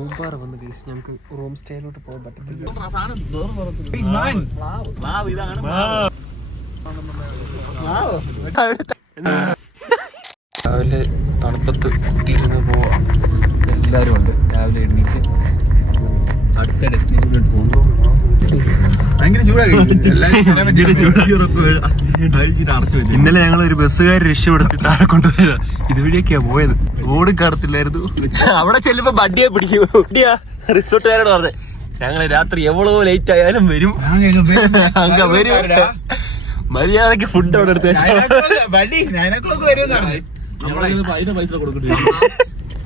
Uber വന്ന് guys ഞങ്ങൾക്ക് room സ്റ്റേയിലോട്ട് പോകാൻ പറ്റത്തില്ല. രാവിലെ തണുപ്പത്ത് കുത്തിയിരുന്ന് പോവാം. എല്ലാവരും ഉണ്ട്. രാവിലെ എണ്ണീറ്റ് അടുത്ത ഡെസ്റ്റിനേഷനിലോട്ട് പോകുന്നു ഇന്നലെ ഞങ്ങൾ ഒരു ബസ്സുകാർ രക്ഷപ്പെടുത്തി താഴെ കൊണ്ടുപോയത്. ഇതുവഴിയൊക്കെയാ പോയത്. റോഡ് കടത്തില്ലായിരുന്നു. അവിടെ ചെല്ലുമ്പോ ബഡിയെ പിടിക്കും. റിസോർട്ടുകാരോട് പറഞ്ഞേ. ഞങ്ങൾ രാത്രി എവ്വളോ ലേറ്റ് ആയാലും വരും. വരും. മര്യാദയ്ക്ക് ഫുഡ് അവിടെ എടുത്ത് വരും. പൈസ കൊടുക്കട്ടെ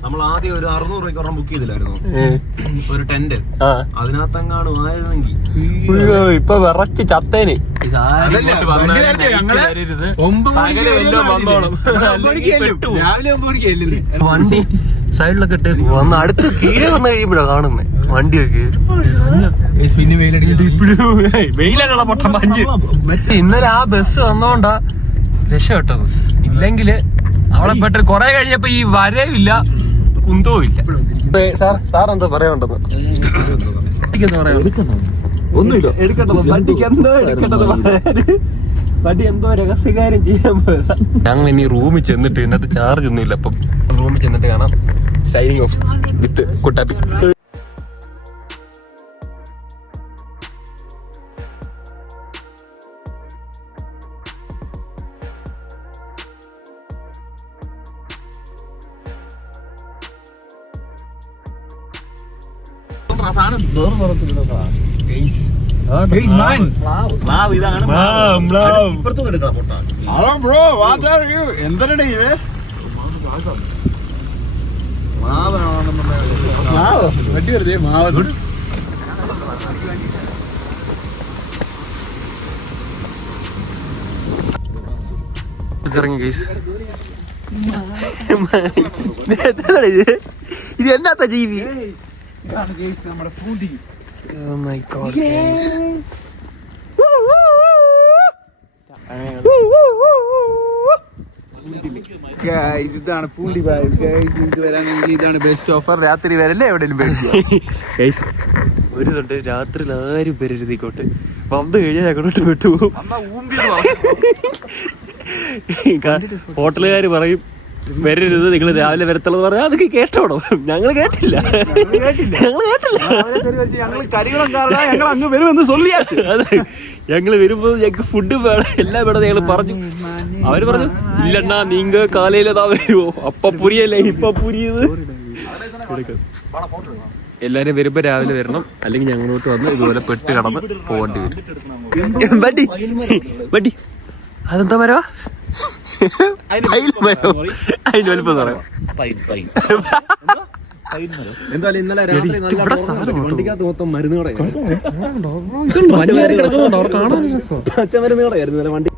നമ്മൾ ആദ്യം ഒരു അറുന്നൂറ് രൂപയ്ക്ക് ഒരെണ്ണം ബുക്ക് ചെയ്തില്ലായിരുന്നു? ഒരു ടെന്റ് അതിനകത്തെങ്ങാണ് ആയിരുന്നെങ്കിൽ. അയ്യോ, ഇപ്പൊ വിറച്ച് ചത്തേന്. വണ്ടി സൈഡിലൊക്കെ ഇട്ട് വന്ന് അടുത്ത് കീഴെ വന്ന് കഴിയുമ്പോഴാ കാണുന്നേ. വണ്ടിയൊക്കെ ഇന്നലെ ആ ബസ് വന്നോണ്ടാ രക്ഷപ്പെട്ടത്. ഇല്ലെങ്കിൽ അവിടെ പെട്ട് കൊറേ കഴിഞ്ഞപ്പോ ഈ വരവില്ല. ഇല്ല സാർ സാർ എന്താ പറയാനുണ്ടെന്ന്? ഒന്നുമില്ല. എടുക്കേണ്ടത്? വണ്ടിക്ക് എന്തോ എടുക്കേണ്ടത് പറയാന് വണ്ടി എന്തോ രഹസ്യകാര്യം ചെയ്യാൻ പോയതാ. ഞങ്ങൾ ഇനി റൂമിൽ ചെന്നിട്ട് ഇന്നത്തെ ചാർജ് ഒന്നുമില്ല. അപ്പം റൂമിൽ ചെന്നിട്ട് കാണാം. Shining off with Kuttappi. Hello bro what are you എന്താണ് ഇത്? മാവ് വെട്ടി വെറുതെ മാവ് ഇറങ്ങി ഗൈസ് ഇത് എന്നാത്ത ജീവി? നമ്മുടെ പൂട്ടി Oh my god, guys. ഇതാണ് പൂണ്ടി ഗൈസ് ഗൈസ് വരാണെങ്കിൽ ഇതാണ് ബെസ്റ്റ് ഓഫർ രാത്രി വരല്ലേ? എവിടെയെങ്കിലും ഒരു തൊട്ട് രാത്രി ആരും പേരെഴുതിക്കോട്ടെ വന്നു കഴിഞ്ഞാൽ ഞങ്ങളോട്ട് വിട്ടുപോകും ഹോട്ടലുകാർ പറയും വരരുത് നിങ്ങൾ രാവിലെ വരത്തുള്ളത് പറഞ്ഞാൽ അതൊക്കെ കേട്ടോടോ ഞങ്ങൾ കേട്ടില്ല. ഞങ്ങൾ കേട്ടില്ല. ഞങ്ങൾ അങ്ങ് വരുമെന്ന് സൊല്ലിയാച്ചു അതെ. ഞങ്ങൾ വരുമ്പോൾ ഞങ്ങൾക്ക് ഫുഡ് വേണം. എല്ലാം വേണം ഞങ്ങൾ പറഞ്ഞു. അവർ പറഞ്ഞു ഇല്ലണ്ണാ നീങ്ക കാലയിലതാ വരുമോ അപ്പ പുരിയല്ലേ ഇപ്പൊ പുരിയത് എല്ലാരും വരുമ്പോ രാവിലെ വരണം. അല്ലെങ്കിൽ ഞങ്ങളോട്ട് വന്ന് ഇതുപോലെ പെട്ട് കടന്ന് പോകേണ്ടി വരും. വണ്ടി വണ്ടി അതെന്താ മരവാ. അതിന്റെ വലുപ്പം പറയാം എന്തായാലും ഇന്നലെ രാത്രി നല്ല. വണ്ടിക്കകത്ത് മൊത്തം വണ്ടി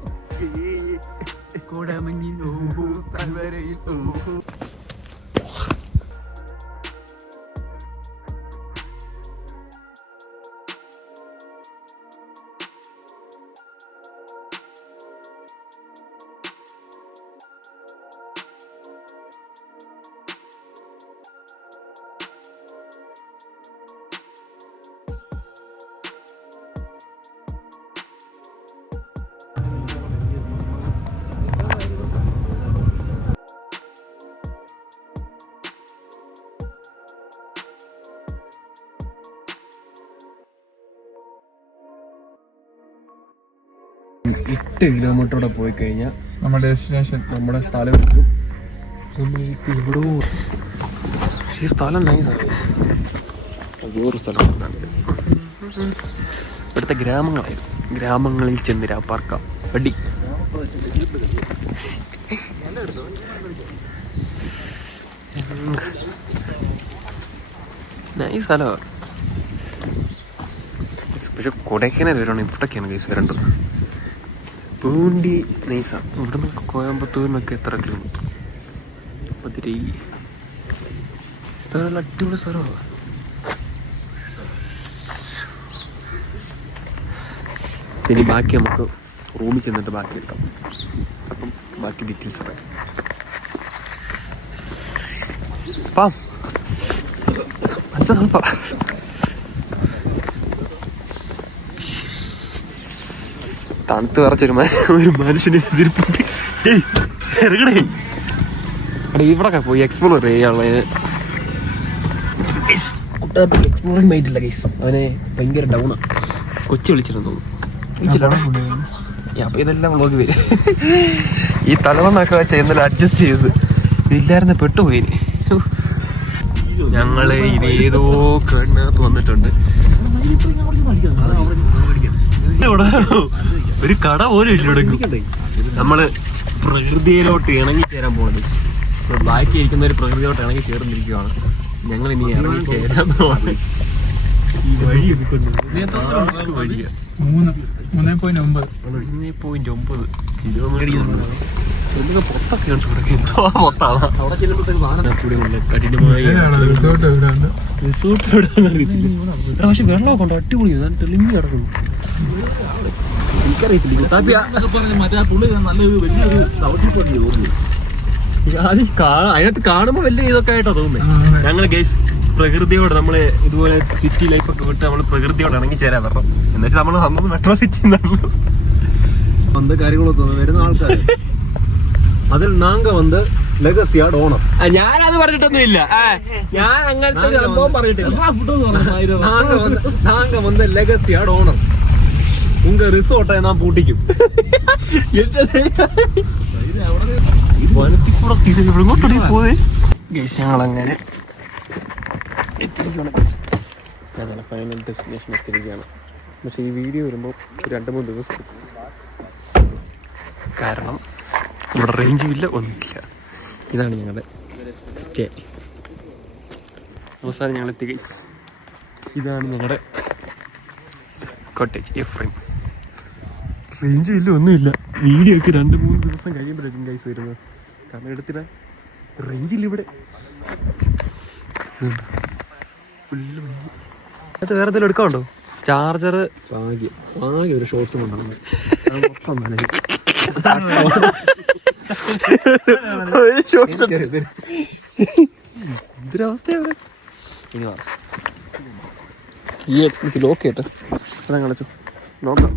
എട്ട് കിലോമീറ്ററോടെ പോയി കഴിഞ്ഞാൽ നമ്മുടെ ഡെസ്റ്റിനേഷൻ നമ്മുടെ സ്ഥലം എത്തും. നമ്മൾക്ക് ഇവിടെ പക്ഷേ ഈ സ്ഥലം നൈസ് വേറൊരു സ്ഥലം ഇവിടുത്തെ ഗ്രാമങ്ങളായിരുന്നു ഗ്രാമങ്ങളിൽ ചെന്ന് പാർക്ക. വടി നൈസ് സ്ഥലമാണ്. പക്ഷെ കൊടൈക്കനാൽ വരണം ഇവിടൊക്കെയാണ് കേസ് വരേണ്ടത്. പൂണ്ടി നൈസ. ഇവിടുന്ന് കോയമ്പത്തൂരിനൊക്കെ എത്ര കിലോമീറ്റർ മധുരൈ. സ്ഥലം അടിപൊളി സ്ഥലമാണ് ഇനി ബാക്കി നമുക്ക് റൂമിൽ ചെന്നിട്ട് ബാക്കി എടുക്കാം. അപ്പം ബാക്കി ഡീറ്റെയിൽസ് പറയാം അപ്പം നല്ല എന്ത് തണുത്ത് വിറച്ചൊരു ഒരു മനുഷ്യനെ എതിർപ്പിട്ട് എടാ ഇവിടൊക്കെ പോയി എക്സ്പ്ലോർ ചെയ്യാനുള്ള കുട്ടാപ്പി എക്സ്പ്ലോറിംഗ് മൈൻഡില്ല ഗൈസ് അവനെ ഭയങ്കര ഡൗണാ കൊച്ചു വിളിച്ചിരുന്നു തോന്നുന്നു. വിളിച്ചില്ല? അപ്പൊ ഇതെല്ലാം വ്ളോഗ് വരും. ഈ തലവണ്ണൊക്കെ വെച്ച എന്നാലും അഡ്ജസ്റ്റ് ചെയ്ത്. ഇല്ലായിരുന്ന പെട്ടുപോയിന് ഞങ്ങൾ ഇതേതോ കണ്ണകത്ത് വന്നിട്ടുണ്ട്. ഇവിടെ ഒരു കട പോലും ഇല്ല ഇവിടെ നമ്മൾ പ്രകൃതിയിലോട്ട് ഇണങ്ങി ചേരാൻ പോണത് ബാക്കി ഇരിക്കുന്ന ഒരു പ്രകൃതിയോട്ട് ഇണങ്ങി ചേർന്നിരിക്കുവാണ്. ഞങ്ങൾ ഇനി ഇറങ്ങി ചേരാൻ പോവാണ്. ഈ വഴി കൊണ്ട് വഴിയാ. മൂന്ന് മൂന്നേ പോയിന്റ് ഒമ്പത്. പോയിന്റ് ഒമ്പത്. കിലോമീറ്റർ റിസോർട്ട് പക്ഷെ വെള്ളമൊക്കെ ഉണ്ട്. അടിപൊളി ഞാൻ തെളിഞ്ഞു കിടക്കുന്നു. അതിനകത്ത് കാണുമ്പോ വലിയ ഇതൊക്കെ ആയിട്ടാ തോന്നുന്നത് ഞങ്ങൾ ഗൈസ് പ്രകൃതിയോട് നമ്മൾ ഇതുപോലെ സിറ്റി ലൈഫ് ഒക്കെ വിട്ട് നമ്മൾ പ്രകൃതിയോട് ഇറങ്ങി ചേരാൻ വരണം എന്നുവെച്ചാൽ നമ്മൾ സ്വന്തം മെട്രോ സിറ്റി എന്താ കാര്യങ്ങളൊക്കെ വരുന്ന ആൾക്കാർ അതിൽ നാങ്ക വന്ന് ലഗസിയാണ് ഓണം. ഞാനത് പറഞ്ഞിട്ടൊന്നും ഇല്ല ഞാൻ അങ്ങനത്തെ പറഞ്ഞിട്ടില്ല. നാങ്ക വന്ന് ലഗസിയാണ് ഓണം. ഉങ്ക റിസോർട്ടെ നാം പൂട്ടിക്കും. ഞങ്ങളങ്ങനെ എത്തിരിക്കുകയാണ് ഫൈനൽ ഡെസ്റ്റിനേഷൻ എത്തിരിക്കുകയാണ് പക്ഷേ ഈ വീഡിയോ വരുമ്പോൾ രണ്ട് മൂന്ന് ദിവസം കാരണം ഇവിടെ റേഞ്ചും ഇല്ല ഒന്നുമില്ല. ഇതാണ് ഞങ്ങളുടെ സ്റ്റേ അവസാനം ഞങ്ങൾ എത്തി ഇതാണ് ഞങ്ങളുടെ കോട്ടേജ് എഫ്രൈം റേഞ്ചും ഇല്ല ഒന്നുമില്ല. വീഡിയോ ഒക്കെ രണ്ട് മൂന്ന് ദിവസം കഴിയുമ്പോഴായിരിക്കും ഗൈസ് വരുന്നത്. കാരണം എടുത്തില്ല റേഞ്ചില്ല ഇവിടെ. അത് വേറെ എന്തെങ്കിലും എടുക്കാനുണ്ടോ? ചാർജർ ആകെ ആകെ ഒരു ഷോർട്സ് കൊണ്ടാണ് മൊത്തം നനഞ്ഞു എന്തൊരവസ്ഥയാണ് ഇനി വാ. ഈ എനിക്ക് ലോക്ക് കേട്ടോ അതാ കളിച്ചു നോക്കാം.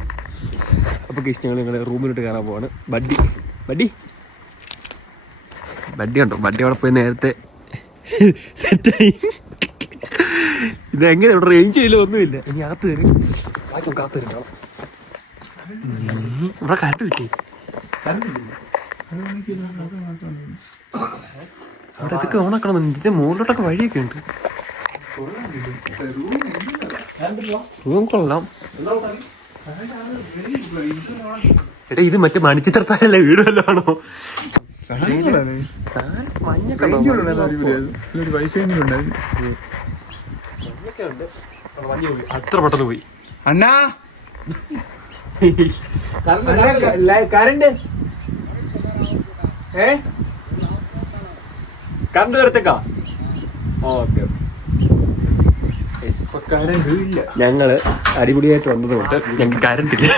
അപ്പോൾ കേസ് ഞങ്ങൾ ഞങ്ങളുടെ റൂമിലോട്ട് കയറാൻ പോവാണ്. ബഡ്ഡി. ബഡ്ഡി. ബഡ്ഡി ഉണ്ടോ ബഡ്ഡി അവിടെ പോയി നേരത്തെ സെറ്റായി ഇതെങ്ങനെ ഇവിടെ റേഞ്ച് ചെയ്യില്ല ഒന്നുമില്ല. ഇനി അകത്ത് കയറി കാത്തു തരും ഇവിടെ കറണ്ട് കിട്ടി അവിടെ ഇതൊക്കെ ഓണാക്കണം ഇതിന്റെ മുകളിലോട്ടൊക്കെ വഴിയൊക്കെ ഉണ്ട്. റൂം കൊള്ളാം. എടാ ഇത് മറ്റേ മണിച്ചിത്രത്താനല്ലേ വീട് വല്ലതാണോ അത്ര പെട്ടെന്ന് പോയി. അണ്ണാ! കറണ്ട് ഏ? കറണ്ട് തരത്തേക്കാ ഓക്കെ. ഞങ്ങൾ അടിപൊളിയായിട്ട് വന്നത് കൊണ്ട് ഞങ്ങൾക്ക് കറണ്ട് ഇല്ല.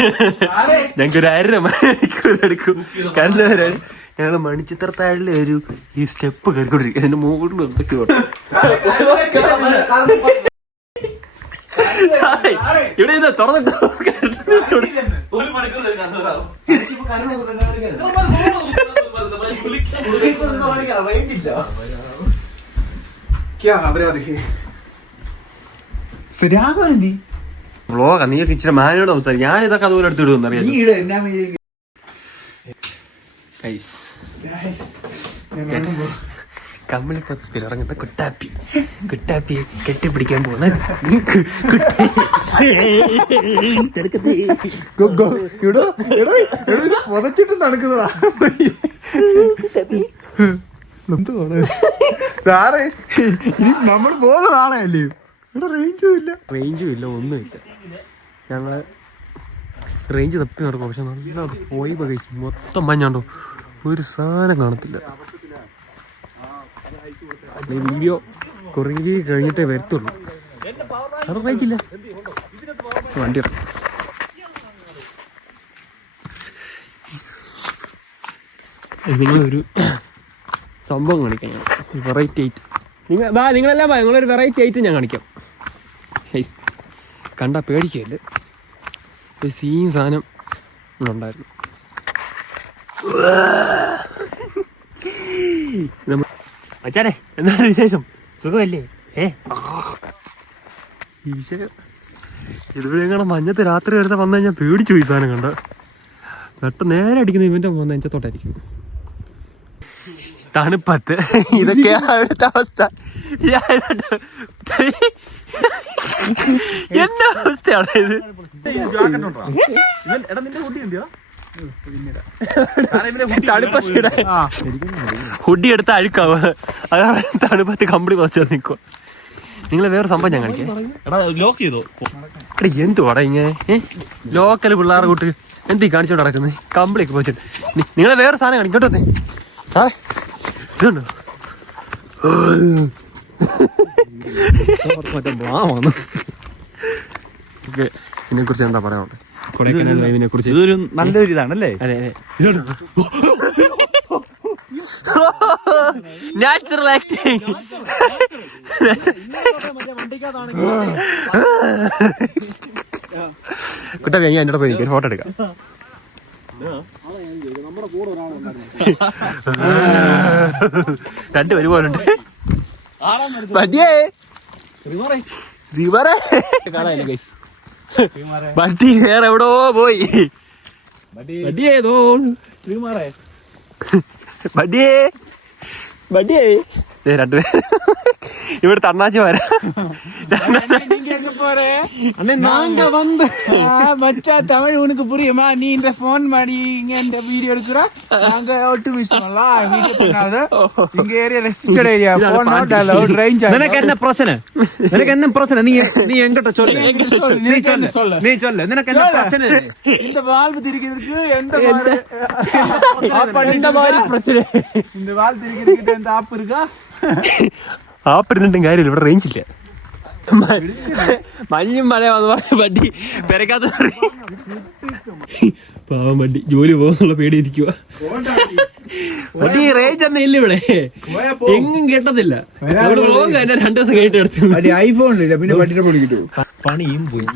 ഞങ്ങൾക്ക് ഒരു അര മണിക്കൂർ എടുക്കും. കറണ്ട് വരാൻ ഞങ്ങൾ മണിച്ചിത്രത്താഴിലെ ഒരു ഈ സ്റ്റെപ്പ് കയറിക്കൊണ്ടിരിക്കും. അതിന്റെ മുകളിൽ എന്തൊക്കെ ഇവിടെ ഇത് തുറന്നിട്ടോ ഒരു മണിക്കൂർ രാഘവൻ എന്തി വ്ളോഗാ നീയൊക്കെ ഇച്ചിരി മാനോട് സംസാരിക്കും. ഞാൻ ഇതൊക്കെ അതുപോലെ എടുത്തിടുമെന്ന് അറിയാം ഗൈസ് കമ്മിളിപ്പത്തിൽ ഇറങ്ങുന്ന കുട്ടാപ്പി. കുട്ടാപ്പിയെ കെട്ടിപ്പിടിക്കാൻ പോകുന്ന പുതച്ചിട്ട് നടക്കുന്നതാ. എന്തുവാണ്? സാറേ ഇനി നമ്മൾ പോകുന്ന നാളെയല്ലേ ഇവിടെ റേഞ്ചും ഇല്ല. റേഞ്ചും ഇല്ല ഒന്നുമില്ല ഞങ്ങൾ റേഞ്ച് തപ്പി നടക്കും പക്ഷെ നല്ല പോയി പകൈസ് മൊത്തം മഞ്ഞാണ്ടോ. ഒരു സാധനം കാണത്തില്ല. വീഡിയോ കുറേ കഴിഞ്ഞിട്ടേ വരത്തുള്ളൂ. അത് റേഞ്ച് ഇല്ല. വണ്ടി ഇറങ്ങും. നിങ്ങളൊരു സംഭവം കാണിക്കാൻ വെറൈറ്റി ആയിട്ട് നിങ്ങൾ വാ നിങ്ങളെല്ലാം വാ നിങ്ങളൊരു വെറൈറ്റി ഐറ്റം ഞാൻ കാണിക്കാം. ഹൈസ് കണ്ട പേടിക്കല്ലേ? ഒരു സീൻ സാധനം ഇവിടെ ഉണ്ടായിരുന്നു. മച്ചാനെ എന്താണ് വിശേഷം? സുഖമല്ലേ? ഏ? ഇതുവരെ എങ്ങനെ മഞ്ഞത്ത് രാത്രി വരുന്ന വന്നു കഴിഞ്ഞാൽ പേടിച്ചു ഈ സാധനം കണ്ട. നട്ട് നേരെ അടിക്കുന്ന ഇവന്റെ മൂന്ന് നെഞ്ചത്തോട്ടായിരിക്കും. തണുപ്പത്ത്. ഇതൊക്കെയാണ് അവസ്ഥ. ഞാനിവിടെ- എന്റെ അവസ്ഥയാണ് ഇത്? തണുപ്പത്തിടെ. ഹുഡി എടുത്ത് അഴുക്കാവ്? അതാണ് തണുപ്പത്ത് കമ്പിളി കുറച്ച് നിൽക്കുക നിങ്ങൾ വേറെ സംഭവം ഞാൻ കാണിക്കാം. ലോക്ക് ചെയ്തോ? എടാ എന്തുവാടാ ഇങ്ങനെ? ലോക്കൽ പിള്ളേരെ കൂട്ട് എന്തീ കാണിച്ചോണ്ട് നടക്കുന്നത് കമ്പിളിയൊക്കെ പോച്ചിട്ട് നിങ്ങളെ വേറെ സാധനം കാണിക്കോട്ടെ സാറേ ഇതുണ്ടോ? ഓക്കെ ഇതിനെ കുറിച്ച് എന്താ പറയാനുള്ളത്? കൊടൈക്കനാൽ ലൈവിനെ കുറിച്ച് ഇതൊരു നല്ലൊരു ഇതാണല്ലേ? അതെ അതെ. നാച്ചുറൽ ആക്ടിങ് കുട്ടാ ഞാൻ എന്നോട് പോയി ഫോട്ടോ എടുക്കാം. രണ്ട് ഒരുപോലുണ്ട് വണ്ടിയേ. റിവറേ. വണ്ടി വേറെ എവിടോ പോയി വണ്ടിയേ ഏതോ വണ്ടിയേ இவர் தன்னாச்சி வர நாங்க வந்து மச்சா தமிழ் உனக்கு புரியுமா நீ இந்த போன் மாடி இங்க இந்த வீடியோ எடுக்கிறா நாங்க ஒட்டு மிஸ் பண்ணலாம் இங்க area restricted area phone not allowed range எனக்கு என்ன பிரச்சனை எனக்கு என்ன பிரச்சனை நீ நீ எங்கட்ட சொல்லு நீ சொல்லு நீ சொல்லு எனக்கு என்ன பிரச்சனை இந்த வால்வு திரிக்கிறதுக்கு எந்த இந்த வால்வு திரிக்கிறதுக்கு எந்த ஆப் இருக்கா ആ പറഞ്ഞിട്ടും കാര്യമില്ല ഇവിടെ റേഞ്ച് ഇല്ല. മഞ്ഞും മഴയാന്ന് വന്ന് പറഞ്ഞ വണ്ടി പെരക്കാത്ത പാവം വണ്ടി ജോലി പോകുന്നുള്ള പേടി ഇരിക്കുക വണ്ടി റേഞ്ച് ഒന്നും ഇല്ല ഇവിടെ. എങ്ങും കേട്ടതില്ല രണ്ടു ദിവസം കഴിഞ്ഞിട്ട് എടുത്തു ഐഫോൺ പിന്നെ വണ്ടിയുടെ കിട്ടും പണിയും പോയി.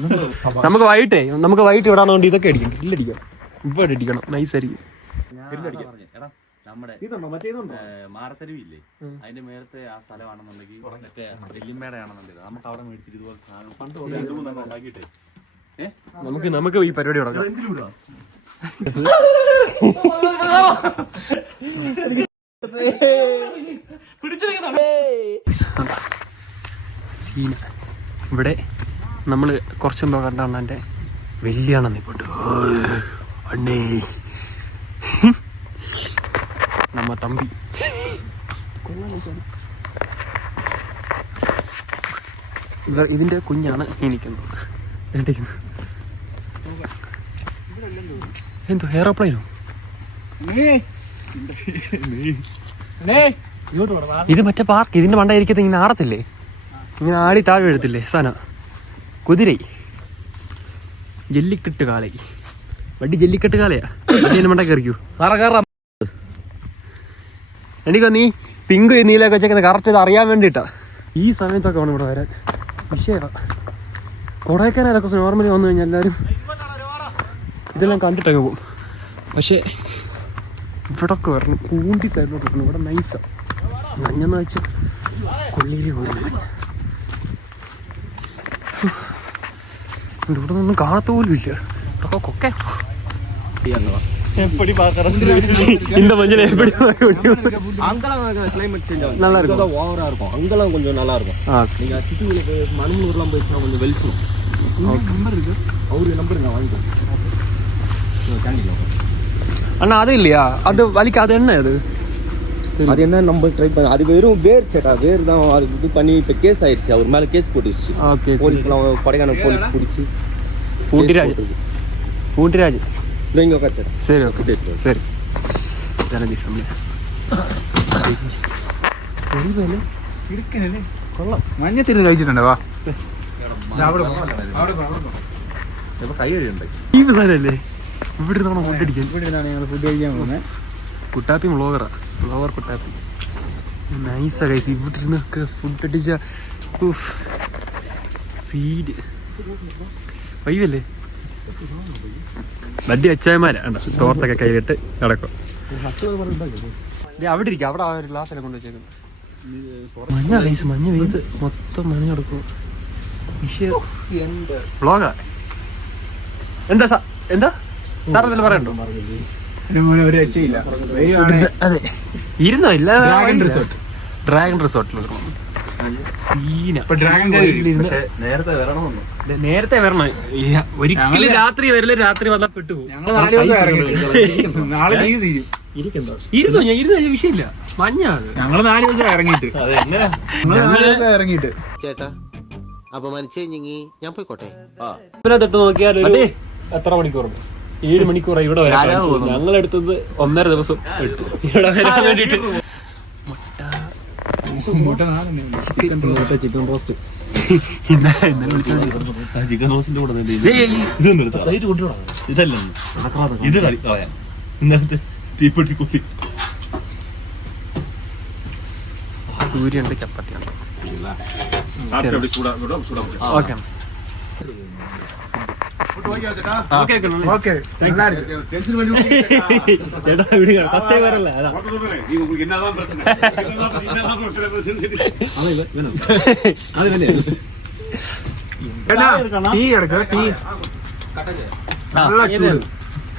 നമുക്ക് വൈകിട്ടേ നമുക്ക് വൈകിട്ട് വിടാൻ ഇതൊക്കെ അടിക്കണം. ഇല്ലടിക്കണം ഇവിടെ അടിക്കണം. നൈസ് ആയിരിക്കും നമ്മുടെ മാറത്തരുവില്ലേ അതിന്റെ മേലത്തെ ആ സ്ഥലമാണെന്നുണ്ടെങ്കിൽ മറ്റേ ആണെന്നുണ്ടെങ്കിൽ നമുക്ക് അവിടെ മേടിച്ചിട്ട് ഇതുപോലെ സാധനം പണ്ട് ഉണ്ടാക്കിയിട്ടേ. നമുക്ക് നമുക്ക് ഈ പരിപാടി തുടങ്ങാം. സീന ഇവിടെ നമ്മൾ കുറച്ച് മുമ്പ് കണ്ടാണ് വലിയ അണ്ണൻ നിൽപ്പുണ്ട് അണ്ണേ. തമ്പി. ഇതിന്റെ കുഞ്ഞാണ് എനിക്കുന്നത് വേണ്ടിയിരിക്കുന്നത് എന്തോ എയറോപ്ലെയിനോ ഇത് മറ്റേ പാർക്ക് ഇതിന്റെ മണ്ടായിരിക്കത്തെ ഇങ്ങനെ ആടത്തില്ലേ? ഇങ്ങനെ ആടി താഴെ എഴുത്തില്ലേ സാന കുതിരൈ. ജല്ലിക്കെട്ട് കാലൈ വണ്ടി ജല്ലിക്കെട്ട് വണ്ടി മണ്ട കയറിക്കൂ? എനിക്ക് നീ പിങ്ക് നീലൊക്കെ വെച്ചേക്കുന്നത് കറക്റ്റ് ഇത് അറിയാൻ വേണ്ടിയിട്ടാ. ഈ സമയത്തൊക്കെ വേണം ഇവിടെ വരാൻ. വിഷയമാണ് കൊടൈക്കനാലൊക്കെ നോർമലി വന്നു കഴിഞ്ഞാൽ എല്ലാവരും ഇതെല്ലാം കണ്ടിട്ടൊക്കെ പോകും. പക്ഷേ ഇവിടൊക്കെ വരണം. കൂണ്ടി സൈഡിലോട്ട് വരണം ഇവിടെ നൈസാണ് മഞ്ഞെന്ന് വെച്ചാൽ കൊള്ളിയിൽ പോലും ഇവിടെ ഒന്നും കാണത്ത പോലും ഇല്ല ഇവിടൊക്കെ കൊക്കെ எப்படி பாக்குறது இந்த மஞ்சள் எப்படி அங்கெல்லாம் கிளைமேட் சேஞ்ச் ஆகும் நல்லா இருக்கும். ஓவரா இருக்கும். அங்கெல்லாம் கொஞ்சம் நல்லா இருக்கும். நீங்க சிட்டியில போய் மணமூர்லாம் போயிடுச்சுன்னா கொஞ்சம் வெளிச்சம் நம்பர் இருக்கு? அண்ணா அது இல்லையா? அது வலிக்கு அது என்ன அது? அது என்ன? நம்ம ட்ரை பண்ண அது வெறும் வேர் சேட்டா வேர் தான் இது பண்ணி கேஸ் ஆயிடுச்சு அவர் மேலே கேஸ் போட்டுருச்சு. ஓகே போலீஸ்லாம் கொடைக்கானல் போலீஸ் பிடிச்சி பூண்டிராஜ். பூண்டிராஜ். இதோ இங்கே உட்கார் சேட்டா சரி ஓகே சரி ജനതി സമയം മഞ്ഞ തിരി കഴിച്ചിട്ടുണ്ടോ വാ കൈ കഴിയുണ്ട് ഈ സാധനല്ലേ ഇവിടെ നമ്മൾ ഫുഡ് അടിക്കാൻ ഇവിടെ നിന്നാണ് ഞങ്ങൾ ഫുഡ് കഴിക്കാൻ പോകുന്നത് കുട്ടാപ്പി വ്ളോഗറാ വ്ളോഗർ കുട്ടാപ്പി നൈസാ കൈസ് ഇവിടെ ഇരുന്നൊക്കെ ഫുഡ് അടിച്ച സീഡ് വൈവല്ലേ വണ്ടി അച്ചായമാരാ കണ്ടോ? തോർത്തൊക്കെ കയ്യിലിട്ട് കിടക്കും അവിടെ ഇരിക്കും അവിടെ ആ ഒരു ഗ്ലാസ്സിലെ കൊണ്ട് വെച്ചേക്കുന്നു മഞ്ഞ വെയ്സ് മഞ്ഞ വെയ്ത് മൊത്തം മഞ്ഞ കിടക്കും വ്ളോഗാ എന്താ സാ- എന്താ? സാർ എന്തെങ്കിലും പറയണ്ടോ? അതെ. ഇരുന്നോ? ഇല്ല ഡ്രാഗൺ റിസോർട്ട് ഡ്രാഗൺ റിസോർട്ടിൽ സീന. നേരത്തെ വരണമെന്നു. നേരത്തെ വരണം. ഒരിക്കലും രാത്രി വരില്ല രാത്രി വന്നാൽ പെട്ടുപോകും നാളെ തീരും. ഇരുന്നോ ഞാൻ ഇരുന്ന വിഷയമില്ല. മഞ്ഞാണ്. ഞങ്ങൾ നാല് ദിവസം ഇറങ്ങിയിട്ട്. ഇറങ്ങിയിട്ട്. ചേട്ടാ അപമാനിച്ചേ ഞാൻ പോയിക്കോട്ടെ? ഇവരെ തൊട്ട് നോക്കിയാൽ എത്ര മണിക്കൂറുണ്ട് ഏഴ് മണിക്കൂറായി ഇവിടെ വരാൻ ഞങ്ങൾ എടുത്തത് ഒന്നര ദിവസം എടുത്തു. ഇവിടെ വരാൻ വേണ്ടിട്ട് ചിക്കൻ റോസ്റ്റ് ചിക്കൻ റോസ്റ്റിന്റെ കൂടെ ഇതല്ല ഇത് കളി കളയാം ഇന്നലത്തെ തീപ്പെട്ടി കുത്തി പൂരിയുണ്ട് ചപ്പാത്തിയുണ്ട് ഓക്കെ നല്ല ചൂട്.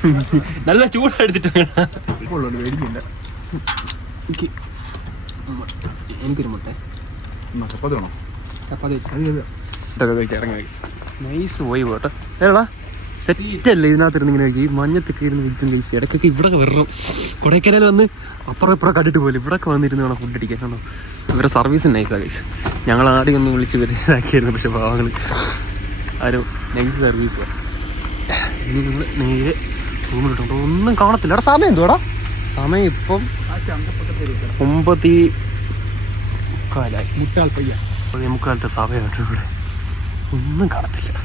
നല്ല ചൂട് എടുത്തിട്ട് വേണം. ഉള്ളു മേടിക്കില്ല എനിക്കൊരു മുട്ട. ചപ്പാത്തി വേണോ? ചപ്പാത്തി നൈസ് പോയി പോട്ടെ ഏടാ സെറ്റല്ലേ ഇതിനകത്ത് ഇരുന്ന് ഇങ്ങനെ ഈ മഞ്ഞത്തൊക്കെ ഇരുന്ന് വിൽക്കും ഗൈസ് ഇടയ്ക്കൊക്കെ ഇവിടെ വരണം കൊടൈക്കനാൽ വന്ന് അപ്പുറം ഇപ്പുറം കണ്ടിട്ട് പോലെ ഇവിടെയൊക്കെ വന്നിരുന്ന് വേണം ഫുഡ് അടിക്കാൻ കണ്ടോ? ഇവരെ സർവീസ് നൈസാണ് ഗൈസ് ഞങ്ങൾ ആദ്യം ഒന്ന് വിളിച്ച് ഇവരെ ഇതാക്കിയായിരുന്നു പക്ഷെ പാവങ്ങൾ ആരോ നൈസ് സർവീസ് ഇനി നിങ്ങൾ നേരെ റൂമിലിട്ടുണ്ട് ഒന്നും കാണത്തില്ല. എടാ സമയം എന്തോടാ? സമയം ഇപ്പം ഒമ്പതി മുക്കാലായി. മുക്കാൽ പയ്യ മുക്കാലത്തെ സമയമാണ് ഇവിടെ. ഒന്നും കാണത്തില്ല.